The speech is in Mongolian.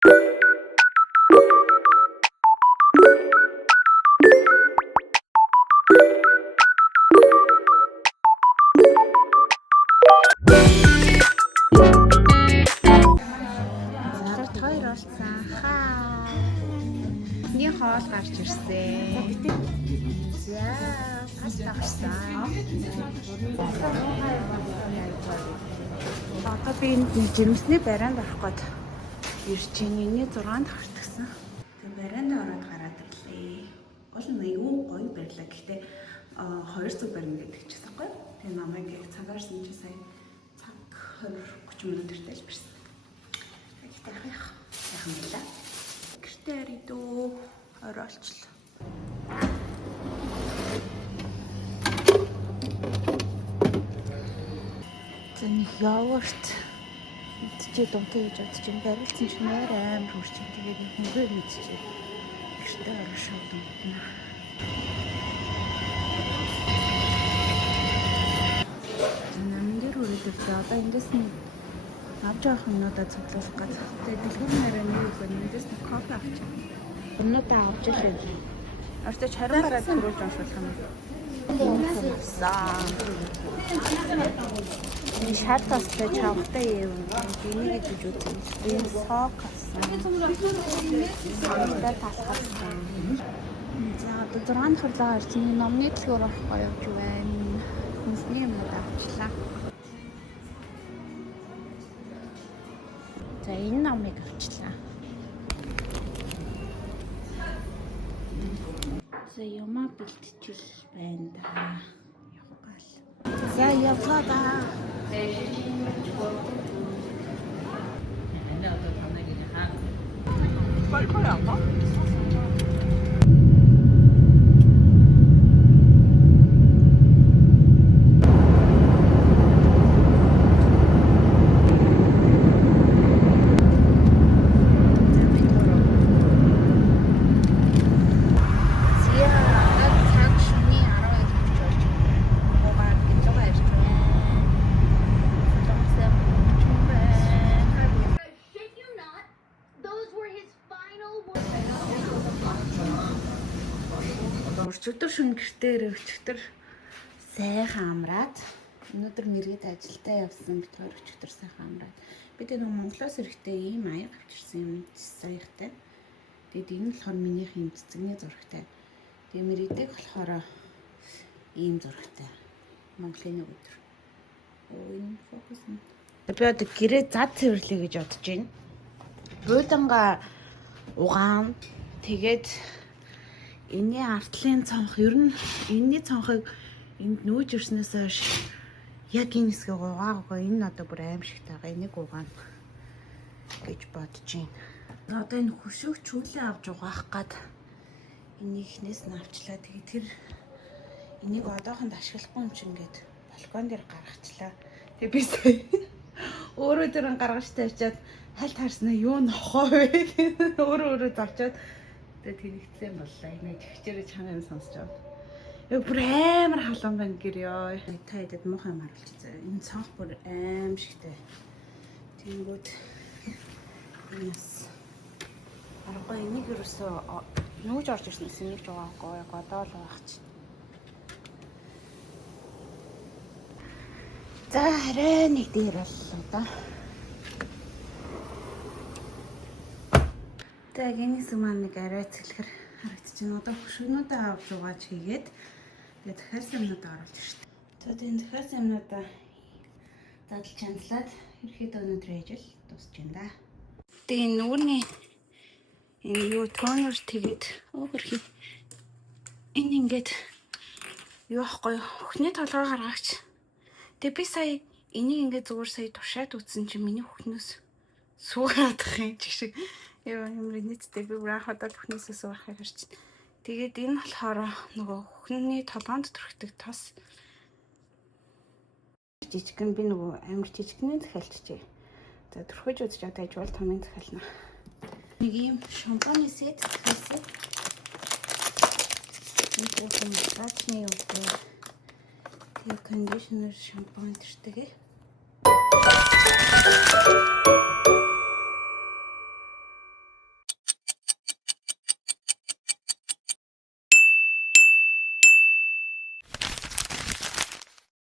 Хоол гарч ирсэн. За, паста гарсан. Одоо би энэ жирэмсний барианд орох гээд ирж байна. 6-нд хортгсон. Тэгээ барианд ороод гараад ирлээ. Уул нь аюу гоё барьлаа. Гэхдээ 2 цаг барина гэдэг ч гэсэн гоё. Тэгээ намайг яг цагаарсан чи сая цаг 20-30 минут иртэл бирсэн. Гэхдээ яхан байлаа. Гэртээ ирээдөө оролцлоо. Зэн яаварт идчихээ дунтай гэж бодож юм барилсан чинь амар хурчин тэгээд хөнгөө мэдчихээ. Гэртээ оршоод юм. Намдэр үргэлжлээ. Одоо эндээс нь авч явах юмудаа цуглуулах гэж. Тэгээд дэлгүүр нараа нэг өгөн эндээс нь кофе авчих. Өнөөдөр авч ирээ. Орчиж харин гараад төрүүлж уншуулах юм. Энэ шатастай чавхтай юм. Энийг гэж үзсэн. Энэ сок асан. Хамтдаа талхсан. За одоо 6 хурлаа ирсэн. Номны дэлгүүр авахгүй явж байна. Хүнсний юм авчлаа. За энэ номыг авчлаа. За юмаа бэлтжил байна да. Явгаал. За явлаа да. 빨리 안 가? Өчигдөр шөнө гэртээ өчигдөр сайхан амраад өнөөдөр мэргэд ажилдаа явсан бид хоёр өчигдөр сайхан амраад бид нэг Монголоос ирэхдээ ийм аяг авчирсан юм саяхтай. Тэгээд энэ болохоор минийх юм цэцэгний зурагтай. Тэгээд мэргэдэг болохоор ийм зурагтай. Монголын нэг өдөр. Энэ фокус нь. Би одоо гэрээ зад цэвэрлэе гэж бодож байна. Бууданга угаан тэгээд энэний артлын цонх ер нь энэний цонхыг энд нүүж ирснээс хойш яг энэ хэсгийг угаагаа энэ одоо бүр аимшигтай байгаа. Энийг угаана гэж бодож байна. Одоо энэ хөшөөх чүүлээ авч угаах гад энийхнээс нь авчлаа. Тэгээ тэр энийг одоохонд ашиглахгүй юм чинь ингээд балкон дээр гаргачлаа. Тэгээ би сая өөрөө тэр гаргаж тавьчаад хальт харснаа юу нохоо вэ? Өөрөө зарчаад тэгээд тэнэгцсэн боллоо. Энэ чихчээрээ чанарын сонсож байгаа. Яг бүр амар халуун байна гэр ёо. Та идэд муухай маруулж байгаа. Энэ цонх бүр аимшигтай. Тэнгүүд энэс арга энийг юусоо нүүж орж ирснээс энийг жаагүй годоол багч. За хараа нэг дээр боллоо да. Тэгээд энэс маань нэг арай цэлхэр харагдчихна. Одоо хөшгөнүүдээ авч угааж хийгээд тэгээд захиалсан юмнуудаа оруулж штэ. Тэгээд энэ захиалсан юмнуудаа задлж хандлаад ерөөхдөө өнөөдөр ажил дуусч байна да. Тэгээд энэ нүрний энэ юу тонер тэгээд хөрхий. Энэ ингээд юу ахгүй хөхний толгой гаргаач. Тэгээд би сая энийг ингээд зүгээр сая тушаад үтсэн чинь миний хөхнөөс суугаадах юм чиг шиг. Яа ямар нийтдээ би брахадаа бүхнээсээ суурахыг харж. Тэгээд энэ болохоор нөгөө хөхний толгоонд төрхтөг тос жижигэн би нөгөө амар жижигний захиалчжээ. За төрхөж үзэж одоо ажвал томын захиална. Нэг юм шампуны сет хийсэн. Энэ юм массажны юу вэ? Тэгээд кондишнер шампунь тэртэйгээ.